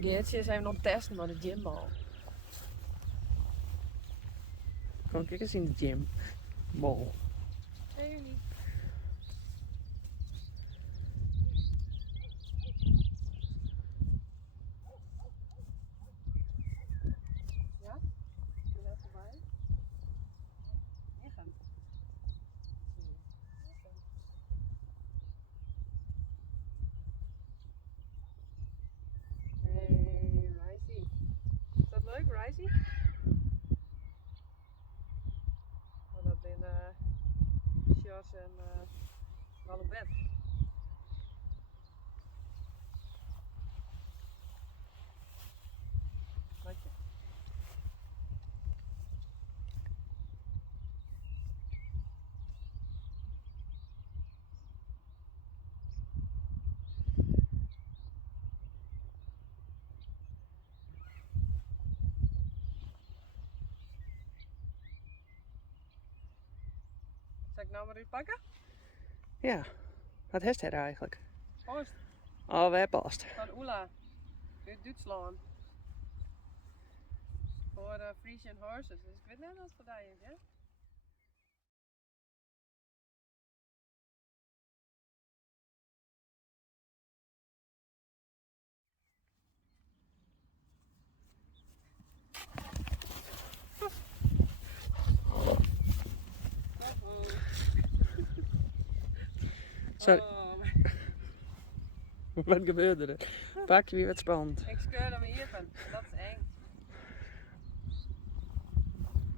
Geertje is even nog testen naar de gymbal. Kom ik eens in de gym. Bol. Hey jullie. Ja? Ben je even bij? Liggen. Hey, Ricey. Is dat leuk, Ricey? Oh, dat zijn Sjors en wel op bed. Wat je? Zal ik nou maar u pakken? Ja, wat heeft hij er eigenlijk? Post Oh, wij past. van Oela uit Duitsland. Voor Frisian Horses. Dus ik weet net wat voor die is, ja? Sorry. Oh, Wat gebeurde er? Pak je weer wat spannend. ik scheurde me even. Dat is eng.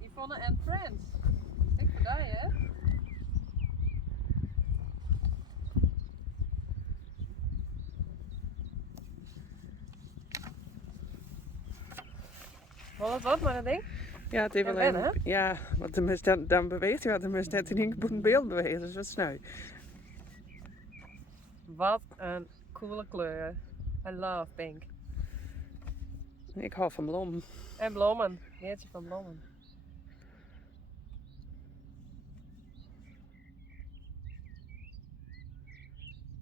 Yvonne and Friends. Dit voor die, hè? Wat maar dat ding? Ja, het is wel Ja, even. Ja, want dan beweegt hij wat. Dan is net in een beeld bewegen. Dus wat sneu. Wat een coole kleur. I love pink. Ik hou van bloemen. En bloemen. Geertje van bloemen.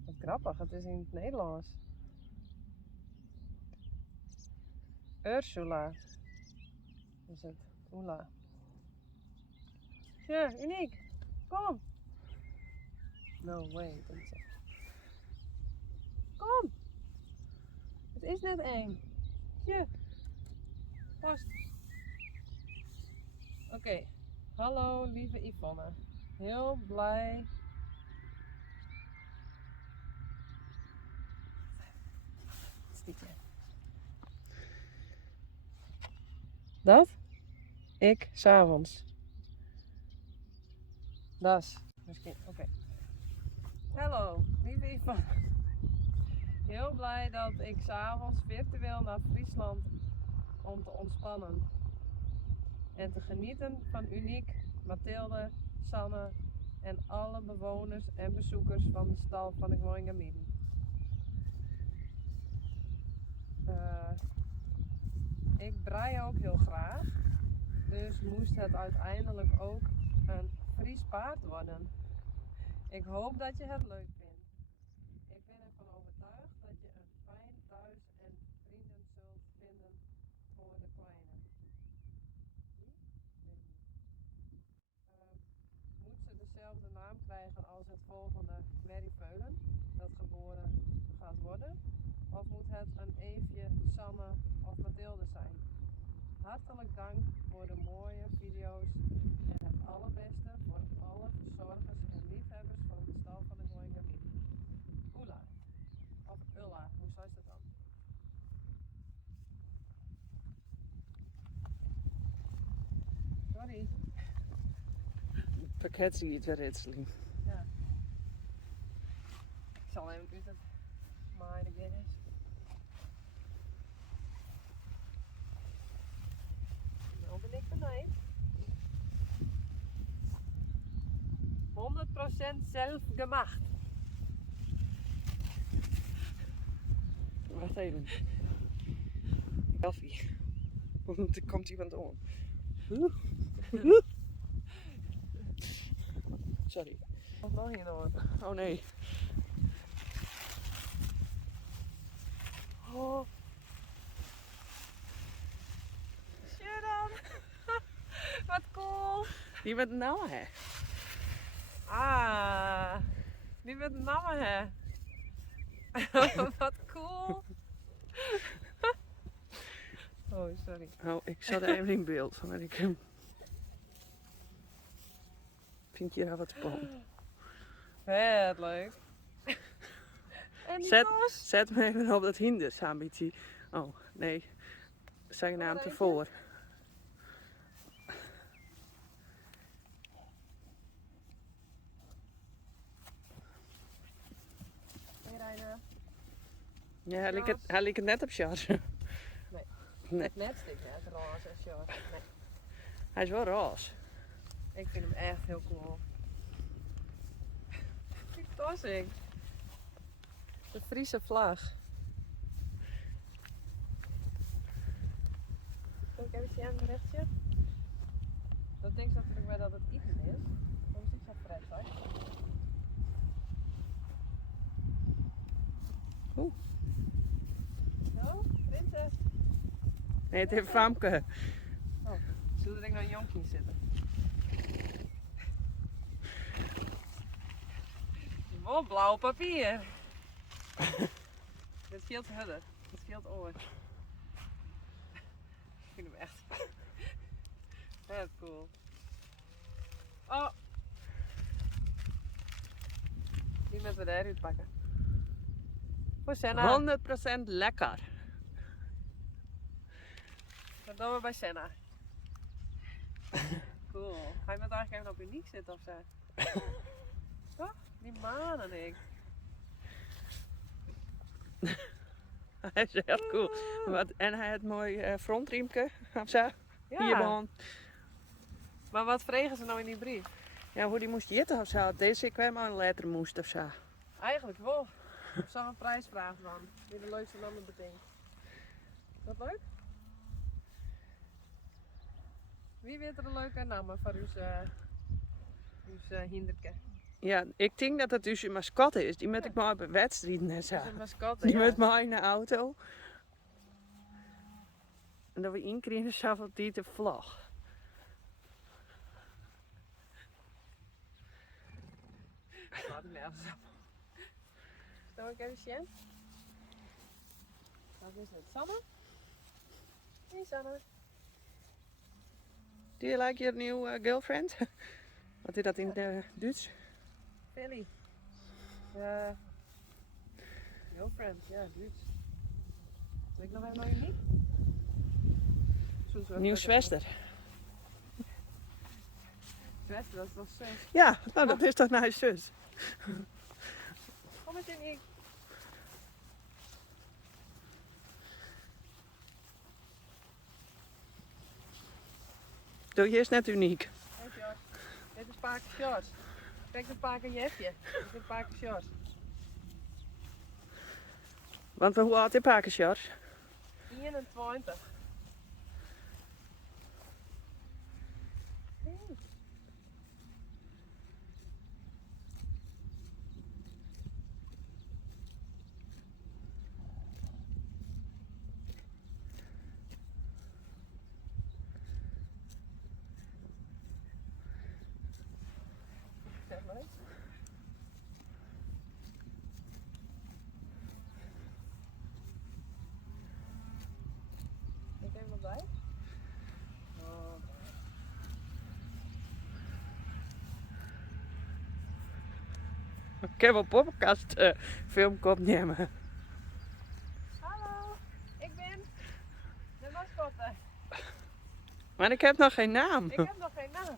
Wat grappig, het is in het Nederlands. Ursula. Is het? Oela. Ja, uniek. Kom. No way, dat is echt. Kom. Het is net één. Ja. Vast. Oké. Hallo lieve Yvonne. Heel blij. Stietje. Dat? Ik s'avonds. Das. Misschien. Oké. Hallo lieve Yvonne. Heel blij dat ik s'avonds virtueel naar Friesland om te ontspannen. En te genieten van Uniek, Mathilde, Sanne en alle bewoners en bezoekers van de stal van de Gooingamiden. Ik brei ook heel graag, dus moest het uiteindelijk ook een Fries paard worden. Ik hoop dat je het leuk vindt. Ik ben ervan overtuigd dat je een fijn thuis en vrienden zult vinden voor de kleine. Moet ze dezelfde naam krijgen als het volgende Mary Veulen, dat geboren gaat worden? Of moet het een Eefje, Sanne of Mathilde zijn? Hartelijk dank voor de mooie video's en het allerbeste voor alle verzorgers en liefhebbers van de stal van de Gooingamiden. Oela. Of Ulla, hoe zei ze dat dan? Sorry. Pakket zie je het weer ritseling. Ja. Ik zal even uit het maaien beginnen. Nou ben ik beneden. 100% zelf gemaakt. Wacht even. Selfie. Er komt iemand om. Sorry. Of nog hier nog? Oh nee. Oh, Wat cool. Die met een naam, hè? Ah, die met een naam, hè? Wat cool. Oh, sorry. Oh, ik zat even in beeld. Maar ik vind hier wat spannend. Vet leuk. En die Zet, tos? zet me even op dat hinder, Sambitie. Oh, nee. Zijn naam eentje? tevoren. Hey Reiner. Ja, hij liep het net op Sjors. Nee. Nee, Het net stikt net roze en short. Nee. hij is wel roze. Ik vind hem echt heel cool. Die tossing. De Friese vlag. Kijk even aan het rechtje. Dat denk ik natuurlijk wel dat het Iten is. Dat is niet zo fret, hoor. Oeh. Zo, prinses. Nee, het heeft Famke. Zullen er nog een jonkje in zitten? Wat blauw papier. Dit scheelt hudden. Dit scheelt oor. Ik vind hem echt heel cool. Oh! Die met de eruit pakken. Voor Senna. 100% lekker. Dat doen we bij Senna. Cool. Ga je met eigenlijk even op uniek zitten of zo? Toch? Die maan en ik. Hij is heel cool. En hij had een mooi frontriemke of zo. Ja. Hierbaan. Maar wat vregen ze nou in die brief? Ja, hoe die moest jitten of zo. Deze keer maar een letter moest of zo. Eigenlijk wel. Ik zou een prijsvraag dan. Wie de leukste landen bedenkt. Is dat leuk? Wie weet er een leuke naam voor uw hinderke? Ja, ik denk dat het dus een mascotte is. Die moet Ja. ik maar op een wedstrijden en zo. Dat is een mascotte. Die Ja. moet maar in de auto. En dat we inkrijgen zelf op die te vlag. Laat ik nergens op. Stel ik even zien. Wat is het? Sanne? Hey Sanne. Do you like your new girlfriend? Wat is dat in Duits? Philly. Girlfriend, ja, Duits. Zeg ik nog even naar je niet? Nieuw Zwester. Zwester, dat is toch zus? Ja, nou dat is toch naar je zus. Kom met je niet. Doe je is net uniek. Hey George. Dit is Paken George. Kijk een Paken Jefje. Dit is Paken George. Want hoe oud is Pakensjars? 21. Zeg maar eens. Kijk even bij. Oh, Ik heb wel poppenkast filmpje opnemen. hallo, ik ben de mascotte. Maar ik heb nog geen naam. Ik heb nog geen naam.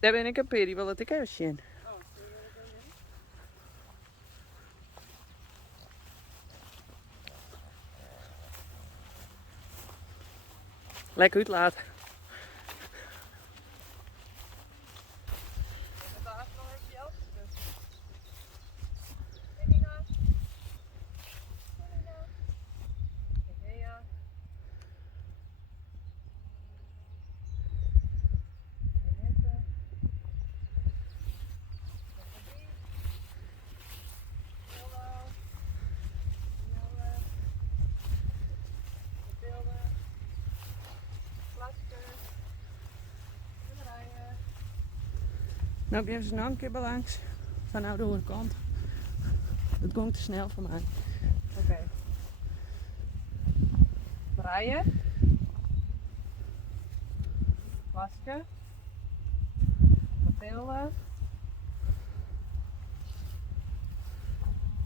Daar ben ik een peri, wil dat ik even zien. Oh, zullen we dat even? Lekker uitlaten. Ik heb daar even nog even Jeltje tussen. Hey Nina. Hey Nina. Hey ja. Hey Jette. Hallo. Hallo. Nou geven ze nog een keer langs. Van nou de andere kant. Dat ging te snel voor mij. Oké. Draaien. Vasken. Mathilde.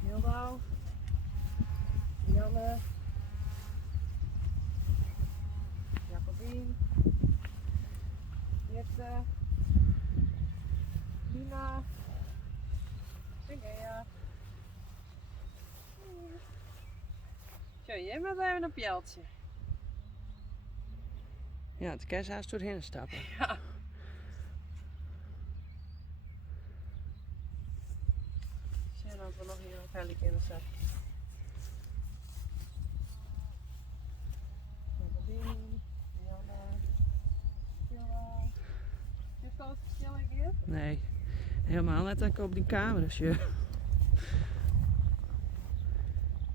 Hildo. Janne. Jacobien. Jette. Lina. Sigea. Zo, jij bent even een pjeltje. Ja, het kan haast doorheen stappen. Ja. Zie je dat we nog hier een vellie kunnen zetten. Jacobien. Janne. Hilda. Is dat het verschil hier? Nee, helemaal net als ik op die camera zie.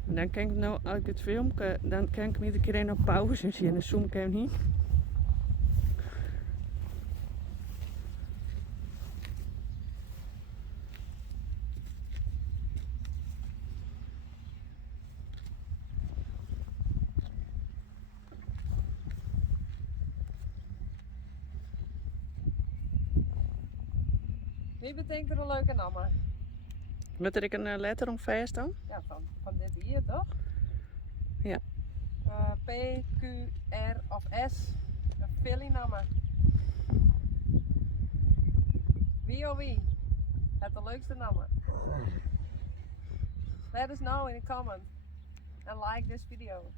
En dan kan ik nou, als ik het film, dan kan ik hem iedere keer op pauze zien en dan zoom ik hem niet. Wie bedenkt er een leuke naam? Moet er ik een letter om vast dan? Ja, van dit hier toch? Ja. P, Q, R of S. Een filly-namen. Wie of wie? Het de leukste namen. Let us know in the comment. And like this video.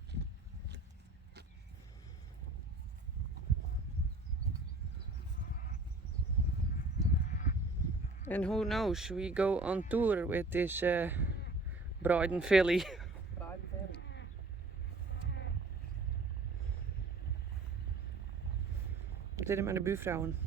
And who knows, we go on tour with this Brighton filly. Draai de filly. Wat is er met de buurvrouwen?